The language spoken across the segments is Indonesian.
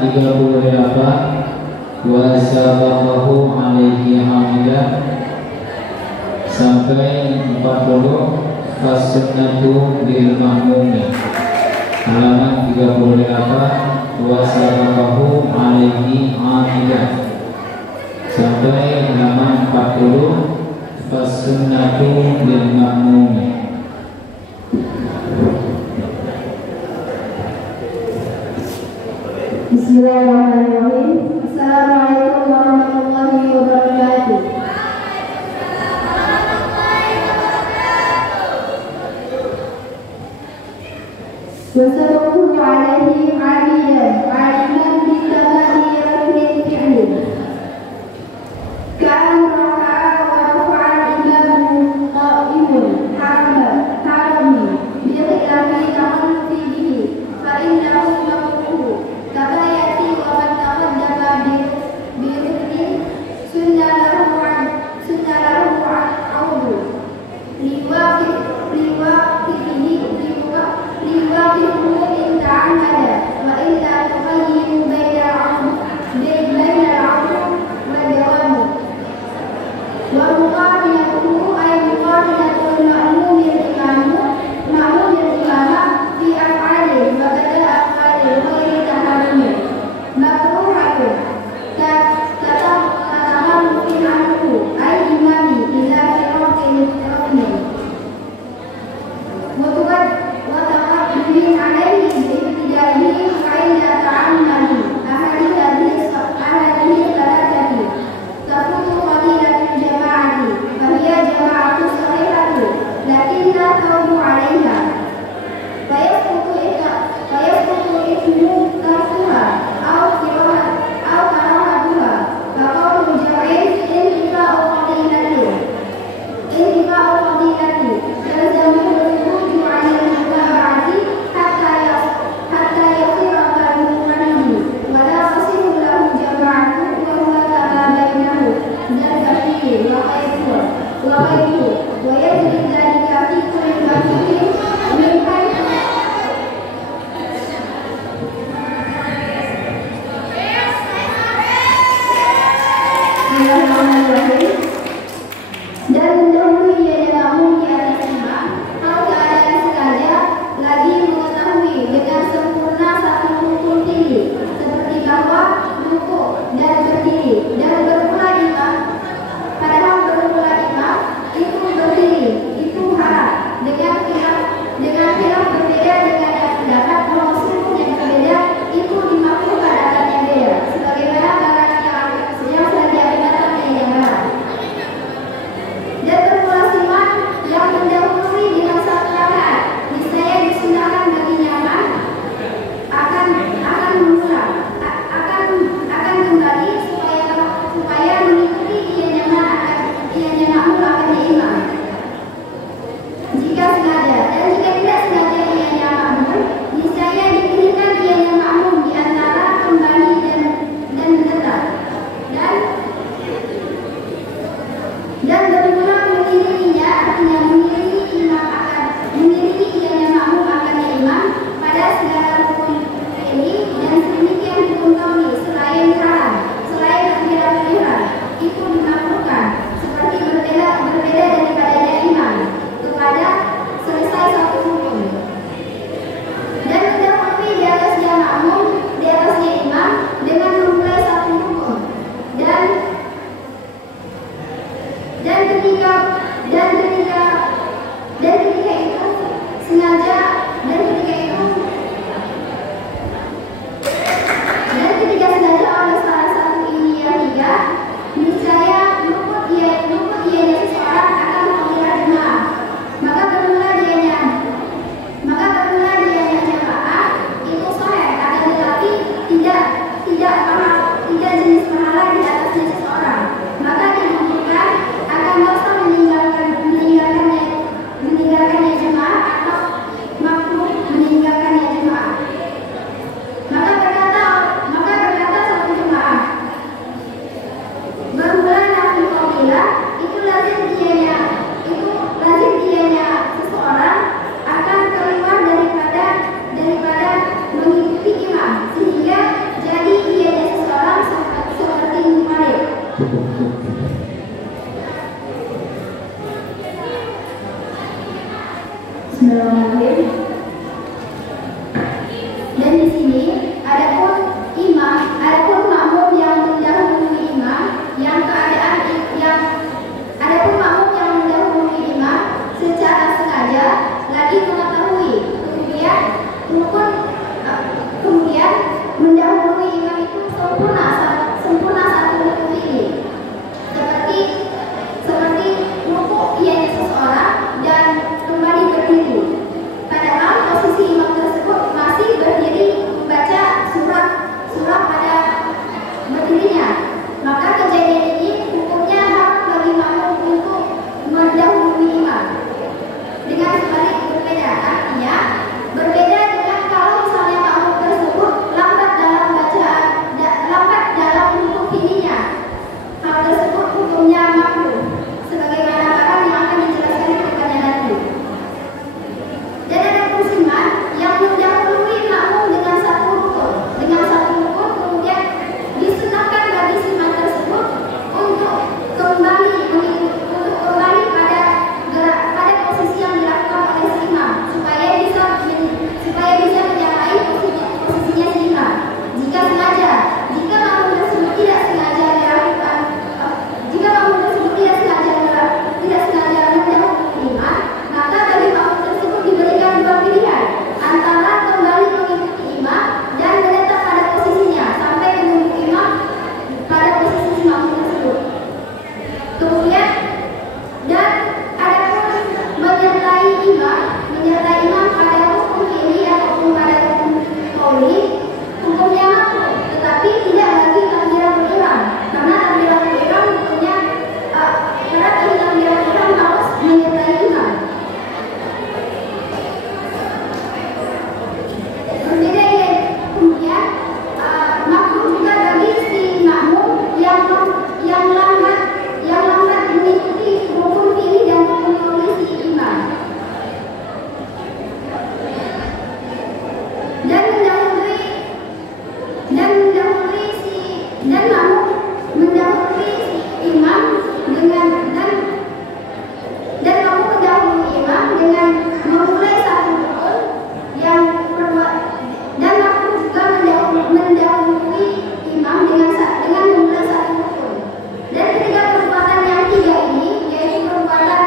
38 wa sabaqahu alaihi hamidah sampai 40 as-sunnatu lil ma'mumi. Halaman 38 wa sabaqahu alaihi hamidah sampai halaman 40 as-sunnatu lil ma'mumi. Bismillahirrahmanirrahim. Assalamualaikum warahmatullahi wabarakatuh. Wasallallahu alaihi hamidan aliman bitabahiratil fi'li kan raka'a wa rafa'al imamu qa'imun harami bi'ilahi ta'an fihi fa'innahu makruh tabayati wa man taqaddama birukni sunnalahu awdu liwaqi cukup. Bismillahirrahmanirrahim. Dan di sini adapun makmum yang mendahului imam secara sengaja lagi mengetahui kemudian mendahului imam itu sempurna satu rukun ini seperti rukuk ianya seseorang dan kembali berdiri, padahal posisi imam tersebut masih berdiri membaca surah pada berdirinya, maka kejadian ini hukumnya haram bagi makmum untuk mendahului imam. Dengan sebalik berbeda, artinya berbeda dengan kalau misalnya makmum tersebut lambat dalam rukuk tingginya, hal tersebut hukumnya makruh, sebagaimana barang yang akan dijelaskan kepada nanti. Dan ada musliman yang mendahului makmum dengan satu rukun, kemudian disunahkan bagi musliman tersebut untuk kembali pada posisi yang dilakukan oleh si imam supaya bisa menyertai posisinya si imam. Jika makmum tersebut tidak sengaja mendahului imam, maka bagi makmum tersebut diberikan dua pilihan, antara kembali mengikuti imam dan menetap pada posisinya sampai menunggu imam pada posisi makmum tersebut. Kemudian dan adapun menyertai imam pada rukun fi'li ataupun pada rukun qauli, hukumnya makruh, tetapi tidak bagi takbiratul ihram, karena takbiratul ihram hukumnya harus menyertai imam. Berbeda ya, kemudian makruh juga bagi si makmum yang lambat mengikuti rukun fi'li dan rukun qauli si imam dan makmum mendahului imam dengan memulai satu rukun yang kedua, dan makmum juga mendahului imam dengan memulai satu rukun. Dan ketiga perbuatan yang tiga ini, yaitu perbuatan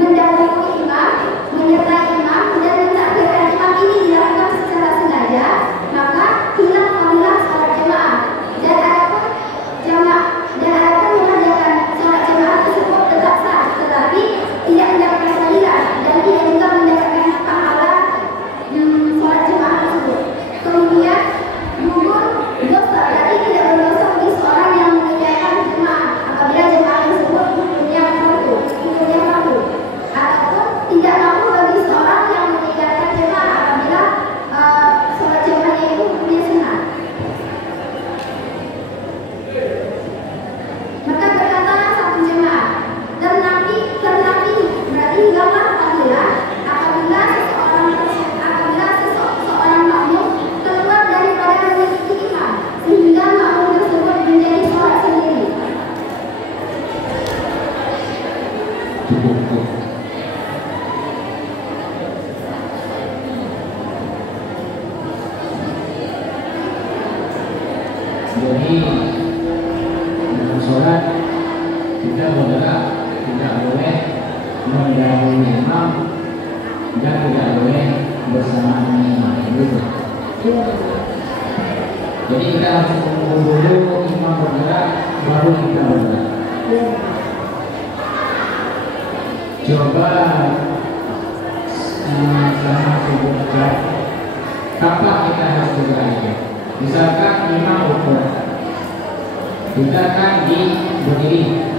mendahului imam, menyertai imam, dan mentakbirkan imam ini dilakukan secara sengaja, maka hilang fadilah salat jamaah. Dan adapun mengerjakan salat jamaah tersebut tetap sah, tetapi tidak mendapatkan fadilah dan tidak juga mendapatkan pahala salat jamaah tersebut. Kemudian gugur dosa, berarti tidak berdosa bagi seorang yang mengerjakan jamaah apabila jamaah tersebut hukumnya fardu, ataupun tidak mampu bagi seorang yang mengerjakan jamaah apabila salat jamaahnya itu hukumnya sunnah. Maka berkatalah satu jemaah, ternafi berarti hilanglah fadilah apabila seseorang makmum keluar daripada mengikuti imam sehingga makmum tersebut menjadi sholat sendiri. Cukup. Jadi dalam sholat kita bergerak tidak boleh mendahului imam dan tidak boleh bersamaan imam. Begitu. Jadi kita harus menunggu dulu imam bergerak baru kita bergerak. Coba sama sebutkan kapan kita harus bergerak itu. Misalkan imam rukuk, kita kan berdiri.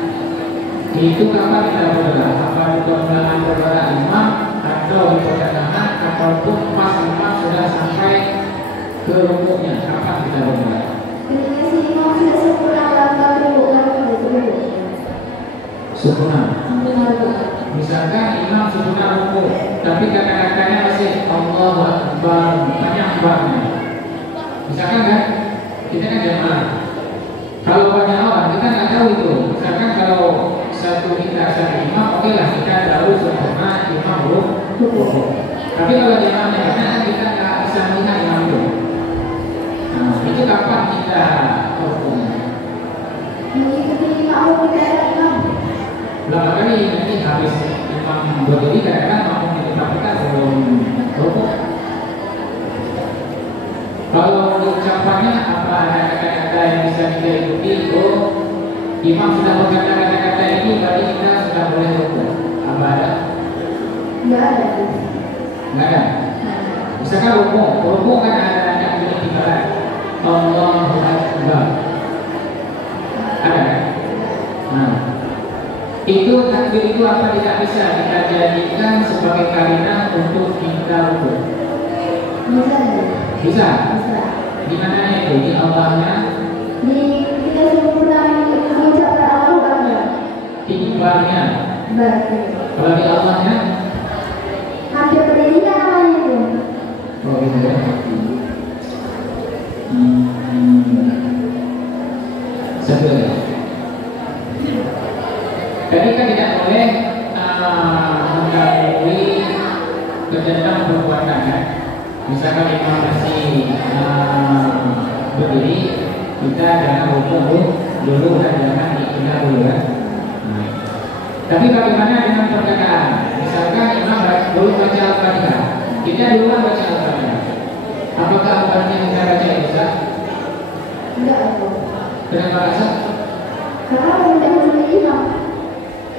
Itu kapan kita bergerak? Apa di permulaan bergerak imam atau di pertengahan ataupun pas imam sudah sampai ke rukuknya? Kapan kita bergerak? Ketika si imam sudah sempurna dalam rukuk. Sempurna. Misalkan imam sempurna rukuk, tapi kata-katanya masih Allahu Akbar, banyak Akbarnya. Misalkan kan, kita kan jamaah. Kalau banyak orang, kita nggak tahu itu. Misalkan kalau satu imam, oke lah kita tahu sempurna imam rukuk. Tapi kalau imamnya benar, kita nggak bisa melihat imam itu. Nah, itu kapan kita hukum? Mengikuti imam kita imam. Berapa kali nanti habis imam berdiri kadang-kadang makmum di tempat kita belum rukuk. Kalau ucapannya apa ada kata-kata yang bisa kita ikuti? Oh, imam sudah berkata kata-kata ini, berarti kita sudah boleh rukuk. Apa ada? Tidak ada. Nggak ada. Misalkan rukuk kan ada bunyi tiga. Allahu Akbar. Ada kan? Nah, itu takbir itu apa tidak bisa kita jadikan sebagai karina untuk kita rukuk? Bisa. Bisa. Bisa. Di mananya itu? Di Allahnya? Di kita sempurna mengucapkan Allahu Akbar. Di ibarnya? Baik. Kalau di Allahnya? Hampir pendidikan namanya itu. Oh gitu ya. Satu lagi. Tadi kan tidak boleh mendahului kegiatan perbuatan kan. Misalkan imam masih berdiri, kita jangan rukuk dulu dan jangan diindah dulu kan. Nah. Tapi bagaimana dengan perkataan? Misalkan imam dulu baca Al-Fatihah, kita duluan baca Al-Fatihah. Apakah Al-Fatihah kita baca bisa? Tidak. Kenapa rasa? Karena mendahului imam.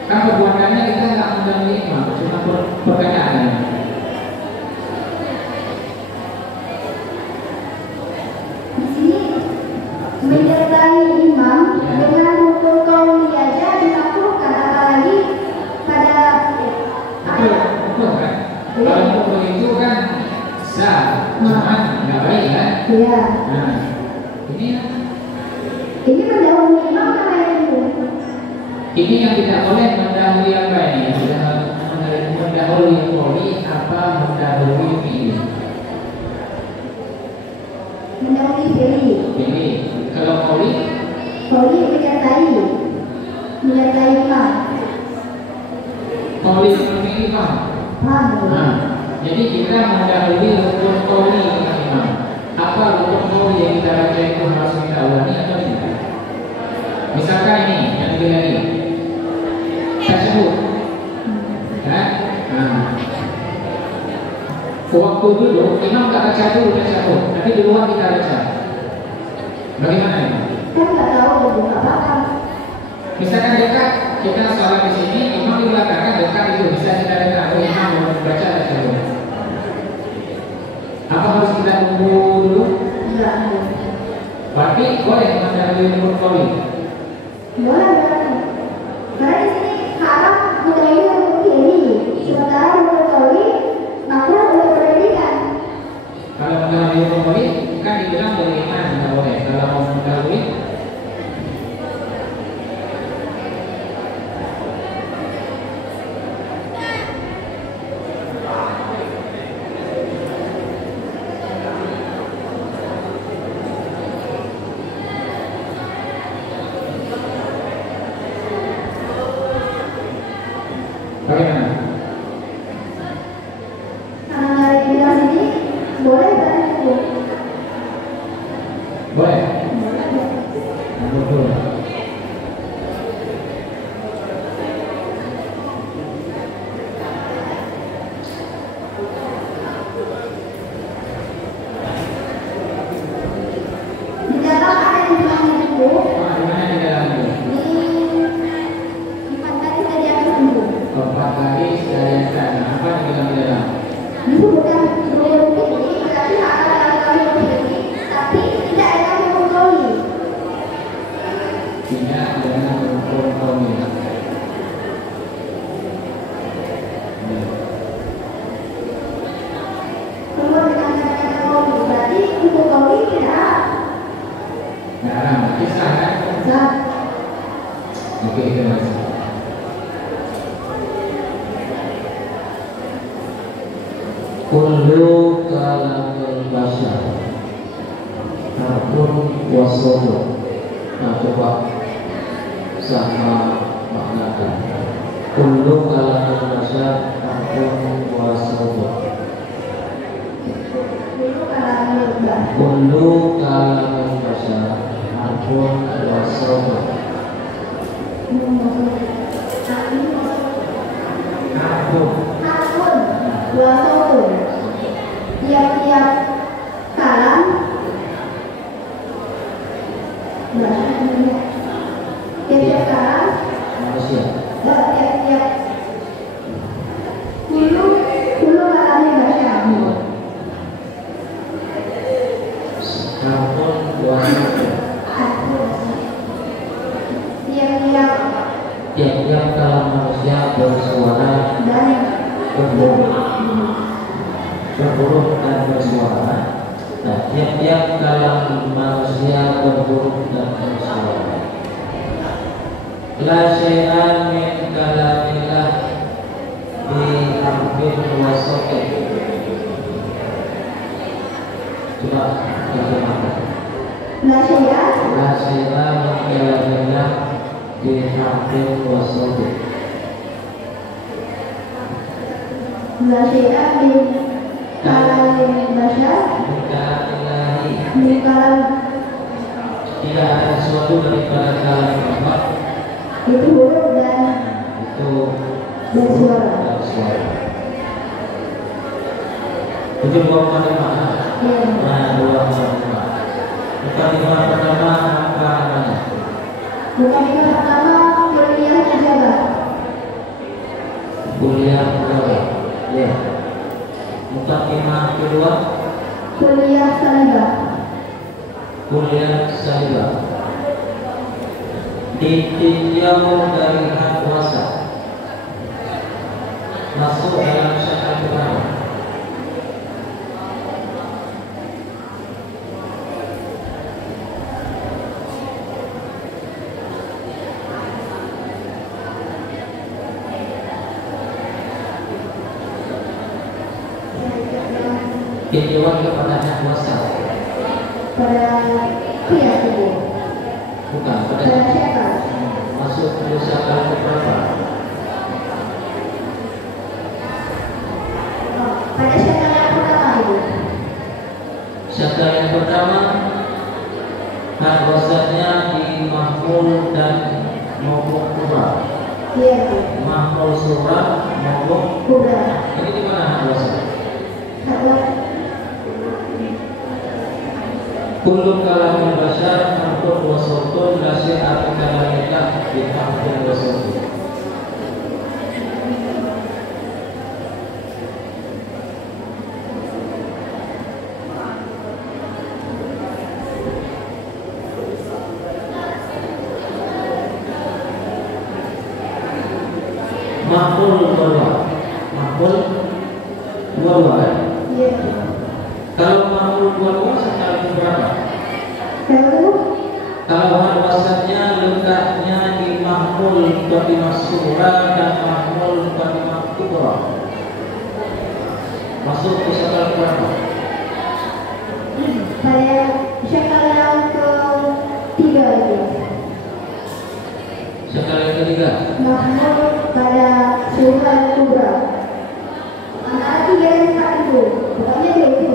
Kan perbuatannya kita nggak mendahului imam, cuma perkataannya. Di sini menyertai imam dengan rukun qauli aja dimakruhkan, apalagi pada Betul kan? Kalau rukun itu kan sah, cuma nggak baik kan? Iya. Nah, Ini mendahului imam namanya itu. ini yang tidak boleh mendahului apa ini? Sudah mendahului qauli apa mendahului fi'il? Mendahului fi'il. Jadi kalau qauli Menyertai imam. qauli seperti ini kan? Paham? Nah, jadi kita mendahului rukun qauli dengan imam. Apa rukun qauli yang kita baca itu harus kita ulangi atau tidak? Misalkan ini yang dilihat ini tasyahud, kan? Nah, waktu dulu imam tak baca dulu tasyahud, tapi duluan kita baca. Bagaimana ini? Kan nggak tahu apa-apa. Misalkan dekat, kita sholat di sini, imam di belakang kan dekat itu bisa kita dengar oh imam mau baca tasyahud. Apa harus kita tunggu dulu? Enggak. Berarti boleh mendahului rukun qauli. Boleh. Karena di sini haram mendahului rukun fi'il. Sementara rukun qauli makruh untuk pendidikan. Kalau mendahului rukun qauli kan dibilang dari iman nggak boleh. Kalau mau mendahului bagaimana? Karena dari bilang sini boleh kan itu. Boleh? Betul. Di dalam ada yang bilangnya itu Di mana di dalam itu? di pantang dari atas itu. 4 garis dari sana. Apa yang bilang di dalam? Disebutkan rukun fi'il berarti ada dalam rukun fi'il, tapi tidak ada rukun qauli. Tidak dengan rukun qauli. Keluar dengan kata-kata qauli berarti rukun qauli tidak Nggak ada, kisah kan? sah. Oke, terima kasih. Kullu kalamil bashar harfun wa sawtun. Nah, coba sama maknakan. Kullu kalam masyar ampun wasobo. Kullu kalam masyar ampun wasobo. Ampun wasobo. Tiap-tiap kalam tiap-tiap kalam manusia. tiap-tiap Kullu kalamnya baca. Ampun wasobo. Tiap-tiap kalam manusia bersuara Dan berhuruf dan bersuara. Nah, tiap-tiap kalam manusia berhuruf dan bersuara. La syai'an min kalamillah bi harfin wa sautin. Coba terjemahkan. La syai'an La syai'an min kalamillah bi harfin wa sautin. La syai'an min kalamil basyar min kalam tidak ada sesuatu daripada kalam Allah itu huruf dan itu suara. Itu dua kalimat. Nah, dua kalimat. Kalimat pertama apa namanya? Bukan yang pertama kuliah jaga. Kuliah jaga. Ya. Mukadimah kedua Kuliah salibah. kuliah salibah. Ditinjau dari hak kuasa masuk dalam syarat pertama. Tinjauan kepada hak kuasa Pada kuliah tubuh. bukan pada Pada syakal. masuk ke syarat pertama. Pada syakal yang pertama itu. Syarat yang pertama hak kuasanya di mahful dan maupun kubra. Iya. Mahful surah maupun Kubra. ini di mana hak kuasa? Kullu kalamin basyar ampun wa sautun la syai'a fi kalamillah bi harfin wa sautun. Mahful dua. Mahful dua. Iya. Kalau mahful dua sekali berapa? Lalu Kalau bahasanya letaknya di mahmul kalimah surah dan mahmul kalimah kubra, masuk ke syakal berapa? pada syakal yang ketiga itu. Syakal yang ketiga. Mahmud pada surah kubra. Antara 3 dan 4 itu. Pokoknya dia itu.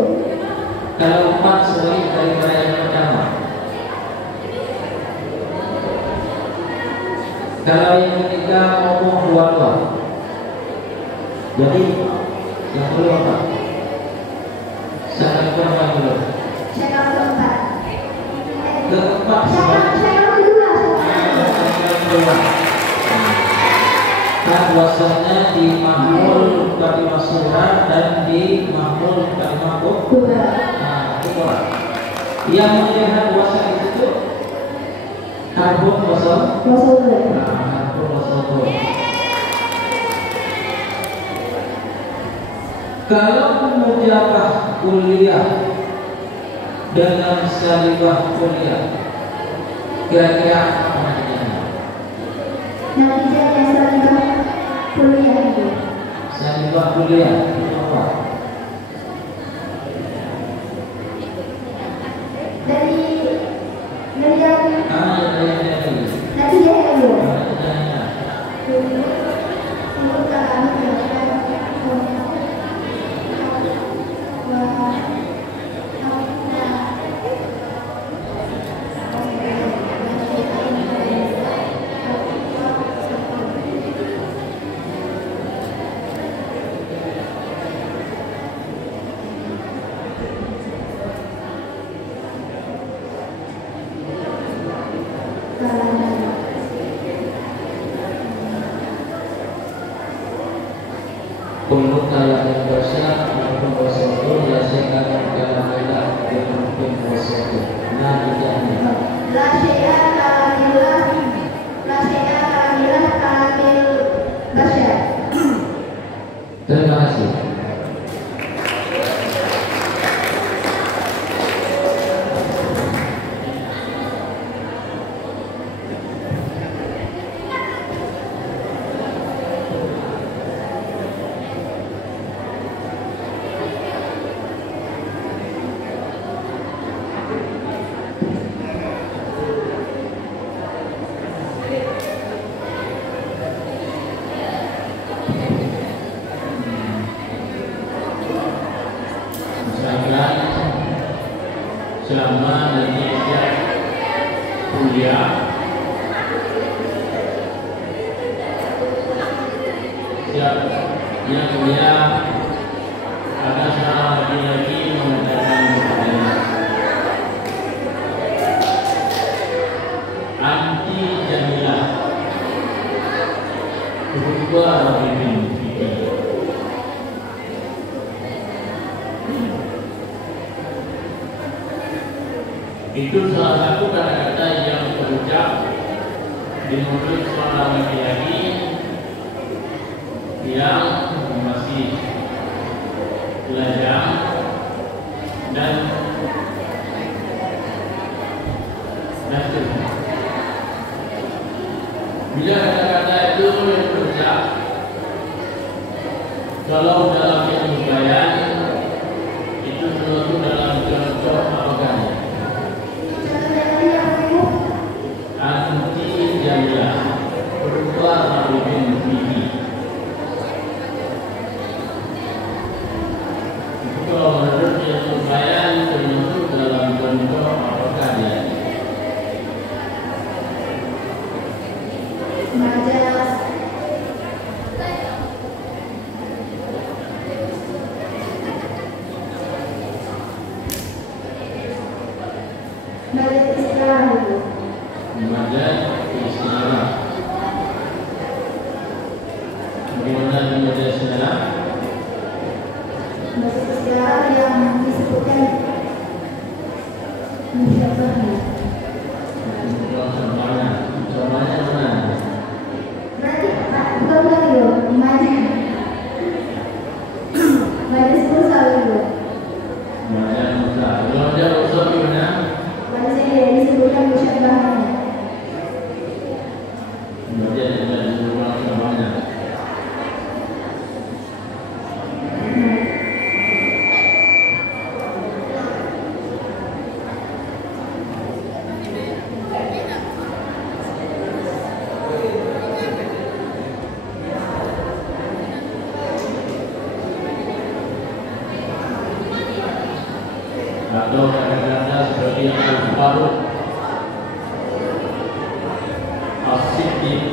Kalau 4 sebaik daripada yang pertama. Kalau yang ketiga ngomong dua-dua. Jadi yang kedua apa? Syakal berapa yang kedua? Syakal keempat. Keempat Syakal kedua. Syakal kedua. Kan wasanya di mahmul kalimah surah dan di mahmul kalimah kubra. Nah, kubra. Yang melihat wasa itu harfun wasal. Harfun wasal. Kalau mujabah kuliah dengan salibah kuliah, kira-kira apa namanya? Natijah yang salibah kuliah itu. Salibah kuliah itu apa? Dari yang Dari Berarti dia dulu. Pertanyaannya. Pembuka yang bersyak maupun bersyukur biasakan dalam beda dengan mungkin bersyukur. Nah, tidak. La syai'a kalamillah kalamil basyar. Terima kasih. Selama nanti kuliah yang kuliah ada seorang laki-laki mengatakan kepadanya, anti jamilah berubah lebih itu salah satu kata-kata yang terucap di mulut seorang laki-laki yang masih belajar dan seterusnya. Bila kata-kata itu terucap, kalau dalam ilmu bayan itu selalu dalam contoh aroganya. Anti jamilah berubah lebih tinggi. Kalau menurut ilmu bayan termasuk dalam contoh apakah dia? Majalah. Majalah istilah itu. Majalah istilah. Bagaimana majalah istilah? Majalah istilah yang disebutkan musyabahnya. Contohnya mana? Berarti bukan lagi loh, majalah. Majalah pulsa itu. Majalah pulsa. Kalau majalah pulsa gimana? Majalah yang disebutkan musyabahnya. Atau kata-kata seperti Al-Faruq, As-Siddiq,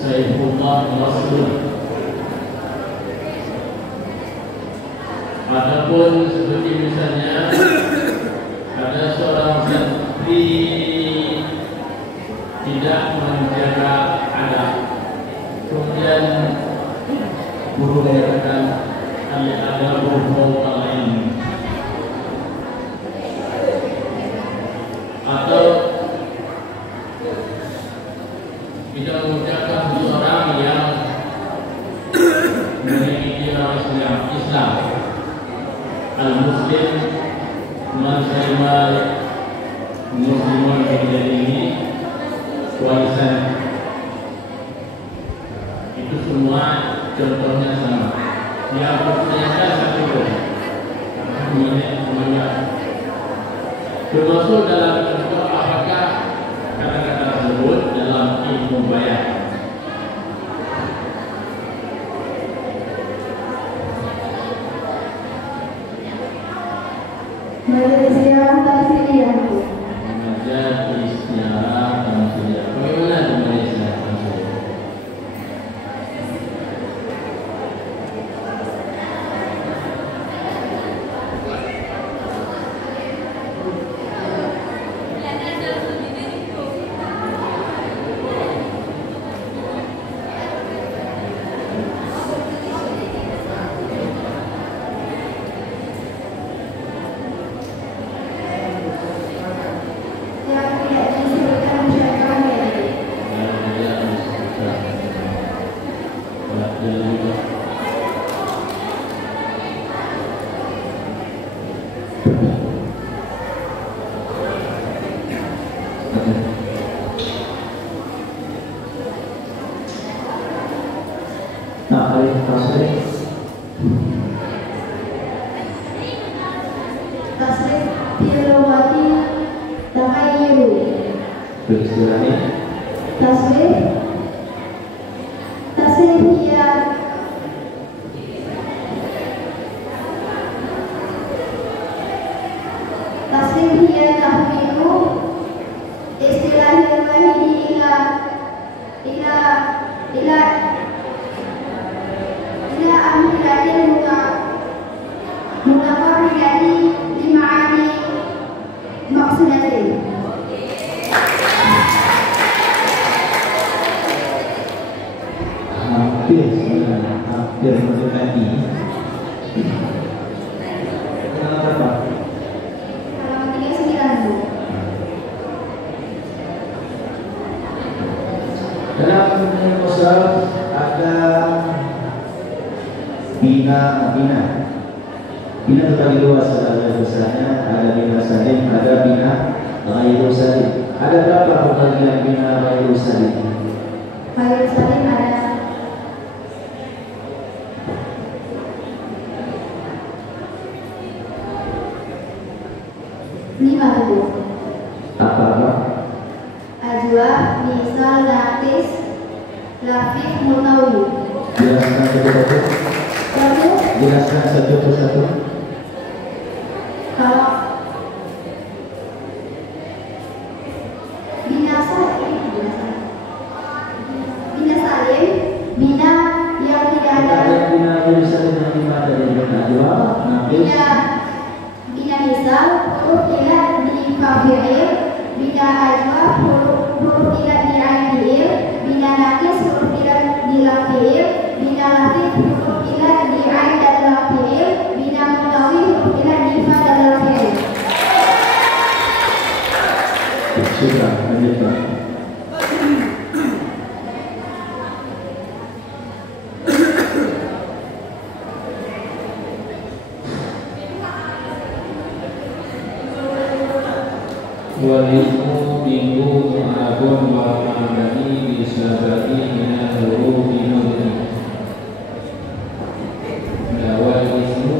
Saifullah Rasul. Ataupun seperti misalnya ada seorang santri tidak menjaga adab, kemudian guru mengatakan al-adabu fawqal ilm, atau kita mengucapkan seseorang yang memiliki Islam, al-muslim man salimal muslimun min yadihi wa lisanihi. Itu semua contohnya sama. Yang bertanya satu semuanya termasuk dalam contoh apakah kata-kata bin Mubarak. Majelis Syarah Tamsiliyah. Majelis Syarah Tamsiliyah. Bagaimana itu Majelis Syarah Tamsiliyah? Yang tidak disebutkan ucapannya. Tasrif Tilawati Takayyu. Beristilahnya Tasrif Tasrifiyah Tasrifiyah tahmilu istilahil wahidi ila amhilatil mutafarridati lima'ani maqsudatin. hampir mendekati. Kenapa Pak? Halaman 39 Bu. Dalam mushaf ada bina terbagi dua secara besarnya, ada bina salim, ada bina ghairu salim. Ada berapa pembagian bina ghairu salim? Ghairu salim ada 5 Bu. Apa? Ajwa, misal, nakis, lafif, mutawi. Jelaskan satu-satu. Lalu Jelaskan satu persatu. kalau bina salim, bina yang tidak ada Ada bina ghairu salim yang lima dari bina ajwa, nafis. bina misal huruf ilat di fafi'il, bina ajwa huruf ilat di ainil, bina nakis huruf ilat di lafil, bina lafif huruf ilat di ain dan lafil, bina mutawi huruf ilat di fa dan lafil. Sudah, lanjutkan. Walimu minggu mu'abun wa ma'abani bisa bagi minal huruf minudni. Walimu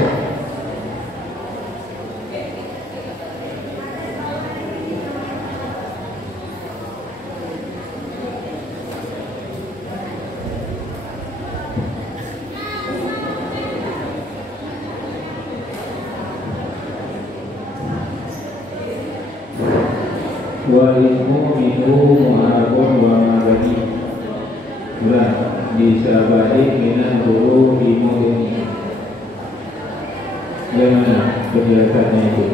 Walimu minggu mu'abun wa ma'abani bisa bagi minal huruf minudni. Bagaimana penjelasannya itu?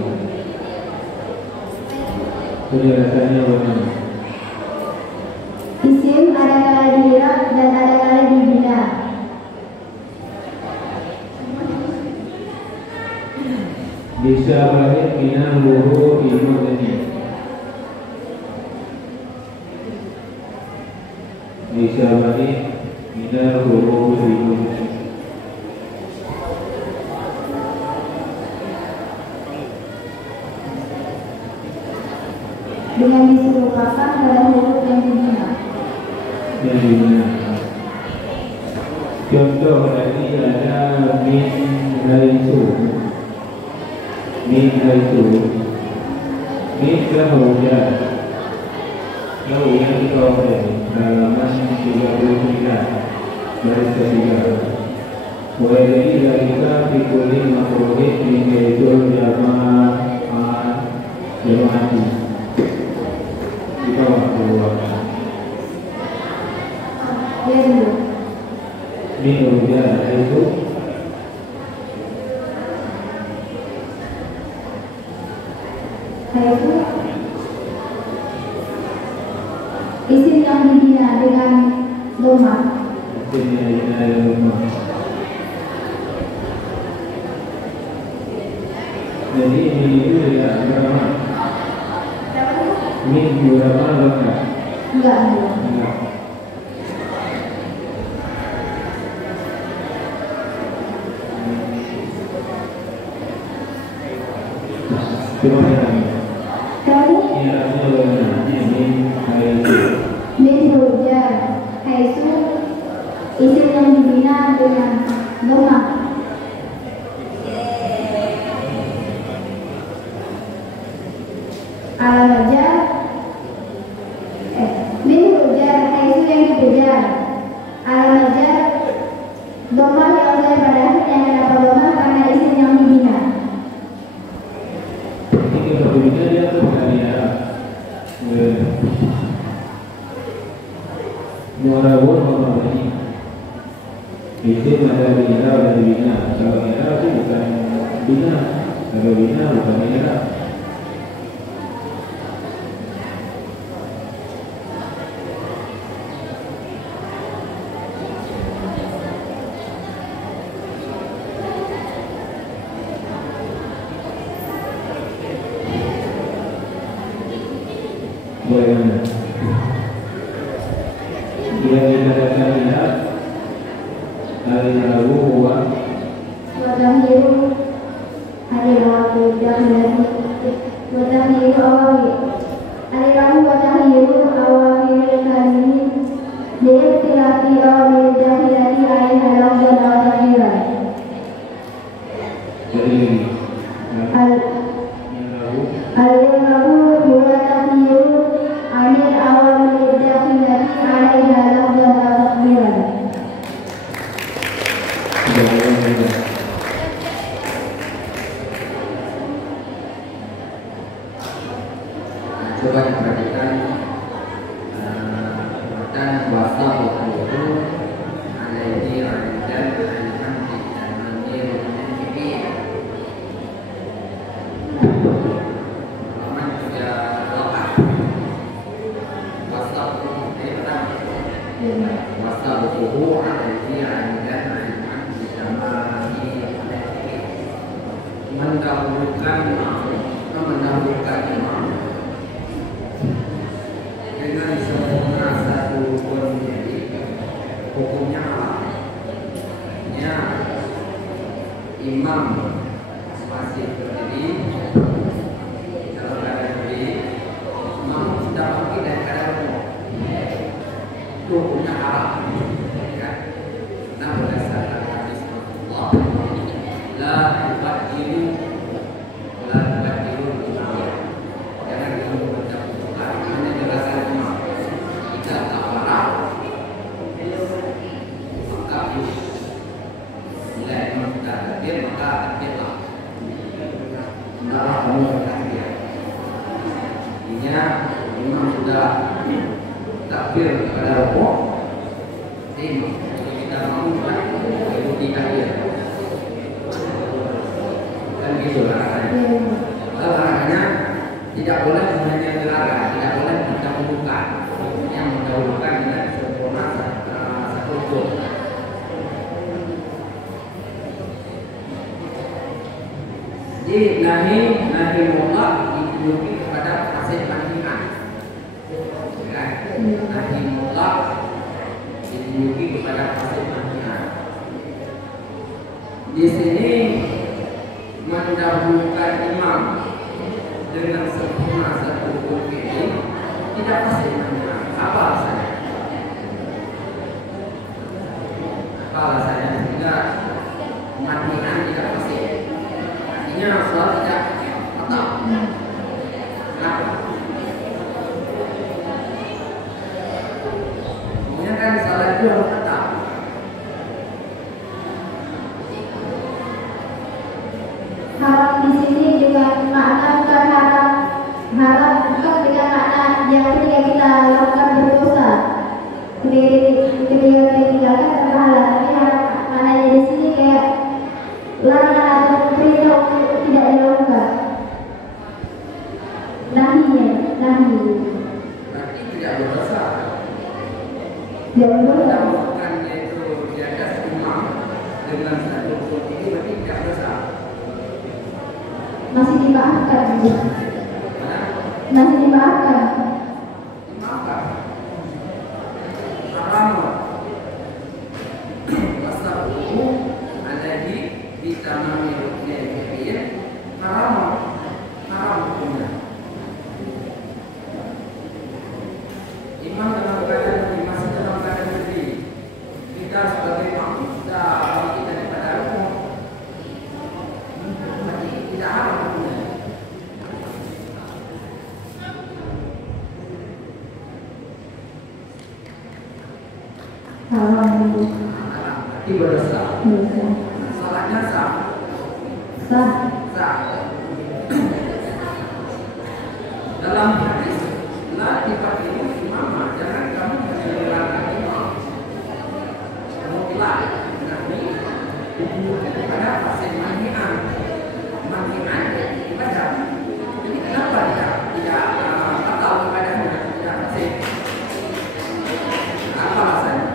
Penjelasannya bagaimana? Isim ada kala diirab dan ada kala dibina. Bisa bagi minal huruf minudni. Bisa bagi minal huruf minudni. Dengan diserupakan pada huruf yang dibina. Yang dimana? Contoh tadi ada min haitu. Min kan huruf jar. tahu yang kita halaman 33 baris ketiga. Mulai dari kita pikulim makrohid minggu jamaati. Kita waktu minggu itu isim yang dibina dengan doma. Jadi ini itu tidak berapa? Ini berapa enggak? Enggak. Coba ya. Kali Ini min hujar haisu isim yang dibina dengan doma. Al-Hajar min hujar haisu yang dikejar. Al-Hajar doma yang oleh pada akhirnya kenapa doma karena isim yang dibina. ini berbeda ya dari Arab. Muarabun apa ini? Itu ada bina ada bina. Kalau bina itu bukan bina. Kalau bina bukan bina. Bagaimana? Yang kita akan lihat hari Rabu bahwa Wadahiru hari Rabu wadahiru awali hari Rabu wadahiru awali kali dia tilati awali dahilati ayat halam dan awal jadi al-Rabu wadahiru ayat awali dahilati ayat halam dan awal. Coba diperhatikan dan bahasa itu ada ini dan dan mendahulukan imam dengan sempurna satu menjadi hukumnya ya imam masih berdiri kalau keadaan berdiri imam sudah bangkit dan keadaan umum itu hukumnya haram ya. Nah berdasarkan hadis Rasulullah la tubaddilu jangan kamu mencampurkan hanya jelaskan imam jika tak parah maka bila imam sudah takbir maka takbirlah hendaklah kamu bertakbir artinya imam sudah takbir kepada rukuk imam jadi kita mau mengikuti takbir kan gitu rasanya. Kalau rasanya tidak boleh hanya gerakan, tidak boleh mendahulukan yang mendahulukan dengan sempurna satu rukun. Jadi nahi mutlak ditunjuki kepada hasil manhian. Nahi mutlak ditunjuki kepada hasil manhian. Di sini mendahulukan imam dengan sempurna satu rukun ini tidak pasti manhian. Apa alasannya? Apa alasannya? Tidak manhian tidak pasti. Artinya sholat tidak tetap. Kenapa? nahi. Berarti tidak berdosa. Tidak berdosa. Bukan yaitu di atas imam dengan satu rukun ini berarti tidak berdosa. Masih dimaafkan. Masih dimaafkan. Dimaafkan. Haram. Wasabu alaihi bitamami rukunil haram. Haram hukumnya. Imam dalam keadaan masih dalam keadaan berdiri. Kita sebagai imam kita kita daripada rukun. Berarti tidak haram hukumnya. Haram. Berarti berdosa. Salatnya sah. Sah. Sah. Dalam hadis la tifatimu imamah, jangan kamu menyelewengkan imam. Mutlak Nabi pada pasien manhi'an ibadah. Jadi kenapa tidak batal ibadahnya, tidak fasih? Apa alasannya?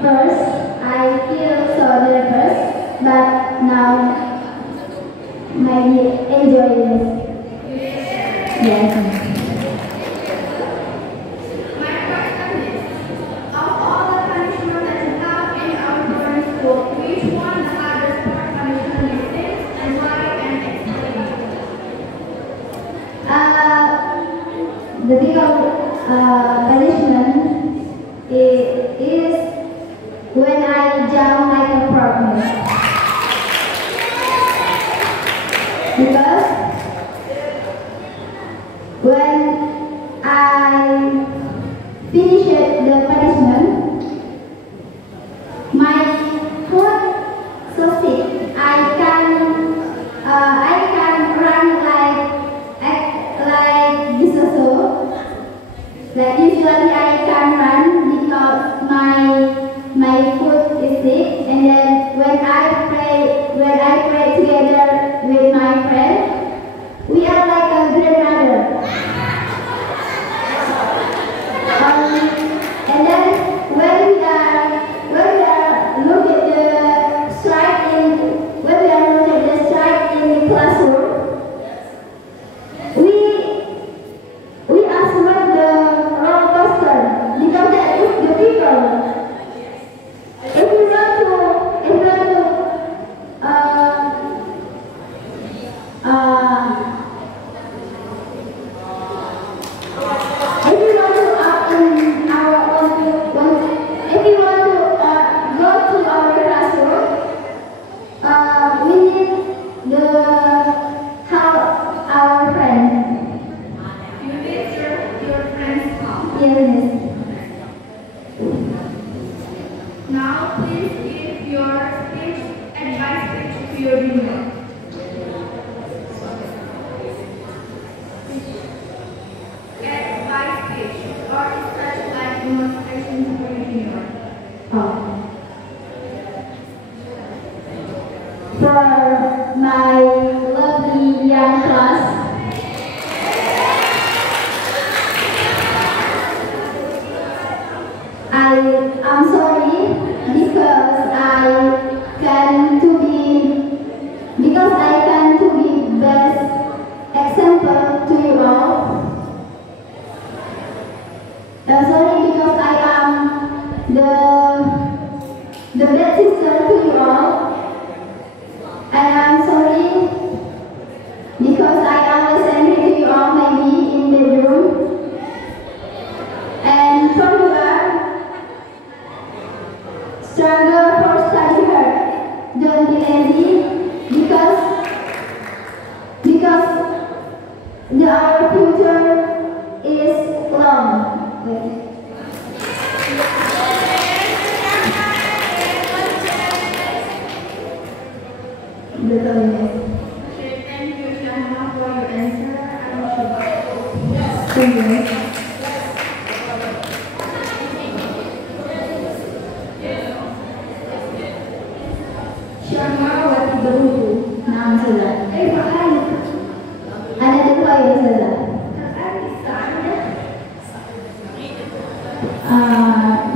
First, I feel so nervous, but now maybe enjoy this. Yes. My question is, of all the punishment that you have in our current school, which one the hardest part punishment you think, and why, and explain? The bigger punishment is when I jump like a frog. Because when I finish the punishment, my foot so sick. I can run like this also. Like usually I can run because my foot is sick, and then when I play together with my friend, we are like a grandmother. And then when we are look at the strike in the classroom, we ask what the wrong person, because that is the people. If you want to go to our classroom, we need the help our friends. You need your friends' help. Yes. Now, please give your advice to your junior. Oh. For my lovely young class, I'm sorry because I can to be best example to you all. I'm sorry because I am the best sister to you all. And I'm sorry because I always angry to you all, maybe in the room. And from you are struggle for study hard. Don't be lazy because our future is long. Okay, thank you, Shahma, for your answer. Thank you. Syama wati berwudu. Naam Ustazah. Ada dua ya Ustazah.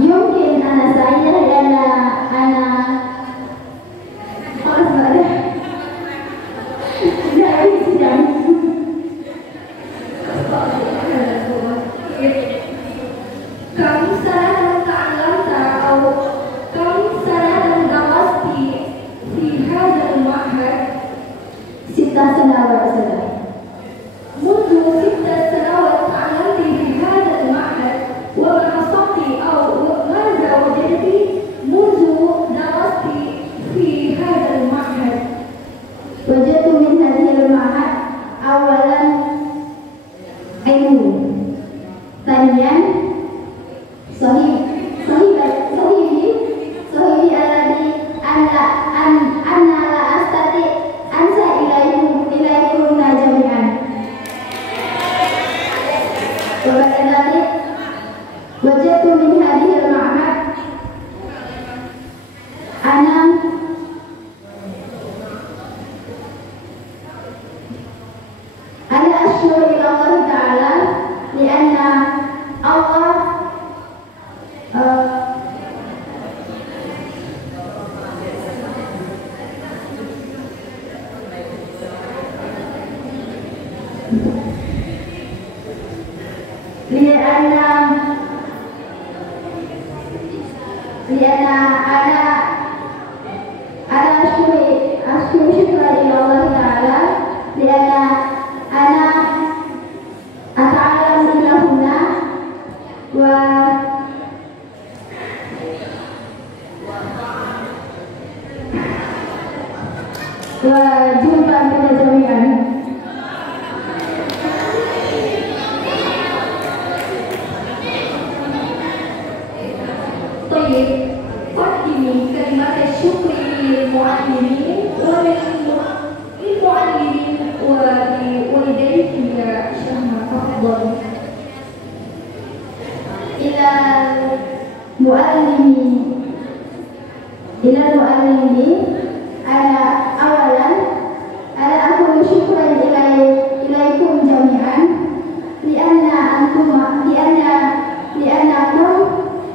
Mungkin anak saya dan anak dari sidang. Kamu salah dan ta'alam tahu. Kamu salah dan dawas di hadzal ma'had. Sita senawat Ustazah. منذ 6 سنوات تعلمت في هذا المعهد وما حصلت أو ماذا وجدت منذ درست في هذا المعهد. وجدت من هذه المعهد أولا علم، ثانيا صحيح الذي أنا لا أستطيع أنسى إليكم جميعا. وبعد ذلك وجدت من هذه المعهد أنا أشكر إلى الله تعالى لأن الله أشكر شكرا إلى الله تعالى لأن أنا أتعلم إلى هنا وجمبا بنا جميعا. طيب، قدمي كلمات الشكر للمعلمين ولوالديك يا شهمة. تفضل. إلى المعلمين أنا أولا أنا أقول شكرا إليكم جميعا لأنكم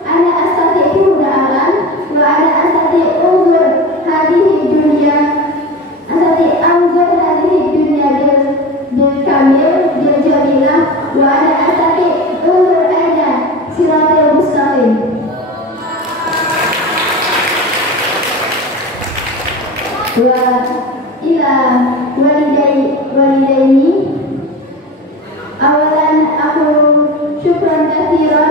أنا أستطيع العالم وأنا أستطيع أنظر هذه الدنيا بالكامل بالجميلة وأنا أستطيع أنظر أيضا صراط المستقيم. وإلى والديني أولا أقول شكرا كثيرا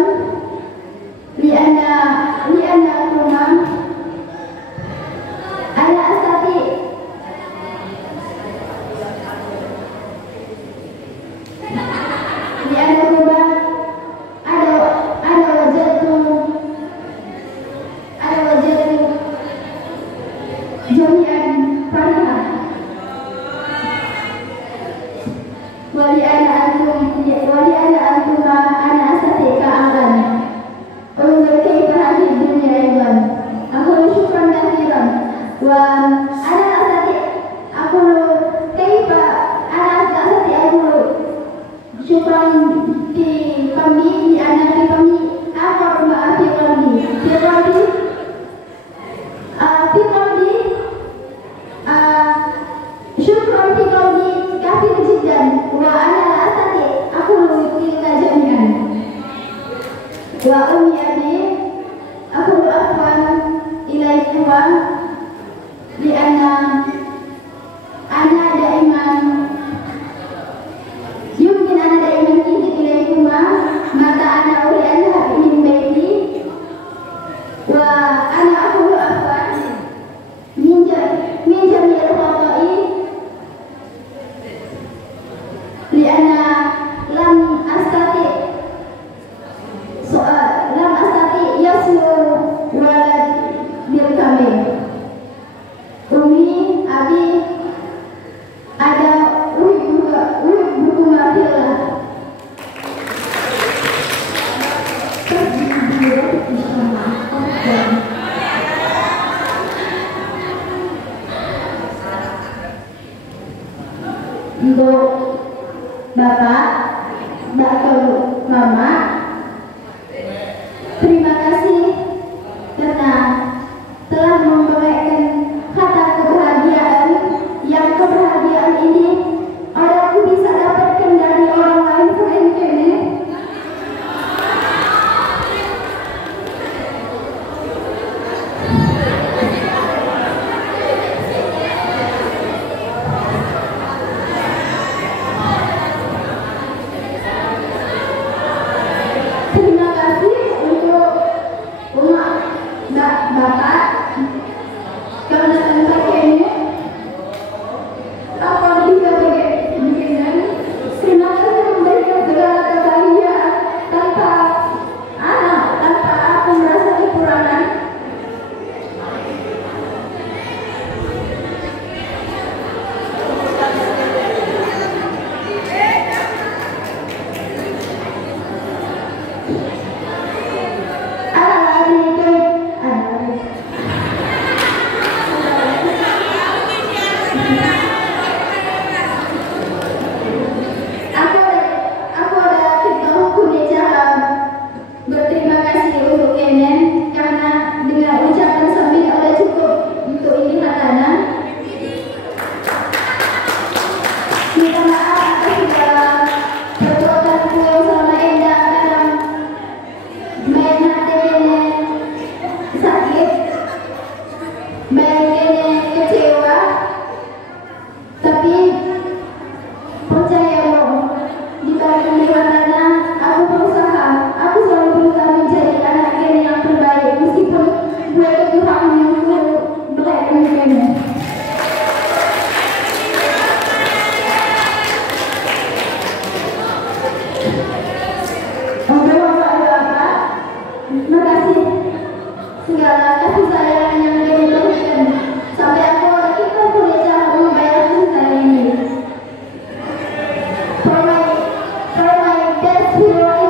لأنكما أنا أستطيع لأنكما أنا وجدت جميعا فرحا ولأن أنتما أنا أستطيع كأعلم انظر كيف هذه الدنيا أيضا وأنا أستطيع أقول كيف أنا أستطيع أقول شكرا في فمي لأن في فمي أقرأ ما في قلبي في قلبي شكرا في قلبي كثير جدا وأنا لا أستطيع أقول تلك جميعا وأمي أبي أقول عفوا إليكما لأن أنا دائما يمكن أنا دائما إذن إليكما متى أنا أريد أن أذهب من بيتي وأنا أقول عفوا من جميع خطئي لأن لم أستطيع يصل ولد بالكامل. Umi, Abi, ada uhibbukum fillah. Untuk Bapak, Mama, terima kasih karena telah memberikan kata kebahagiaan yang kebahagiaan ini aku bisa dapatkan dari orang lain selain kene. Terima kasih untuk Bapak karena tanpa kene apa bisa begini. Terima kasih memberikan segala kebahagiaan tanpa aku merasa kekurangan. Berterima kasih untuk Kenen karena dengan ucapan sambil ada cukup untuk ini hatana. Minta maaf atas segala perbuatanku yang selama indah dalam main hati Kenen sakit, main Kenen kecewa, tapi percaya loh di balik ini hatana aku berusaha. Aku selalu berusaha menjadi anak Kenen yang terbaik meskipun gue Tuhan yang belain Kenen. Untuk Bapak, terima kasih segala kasih sayang yang Kenen berikan sampai aku kita boleh cara membayar kasih sayang ini. For my best hero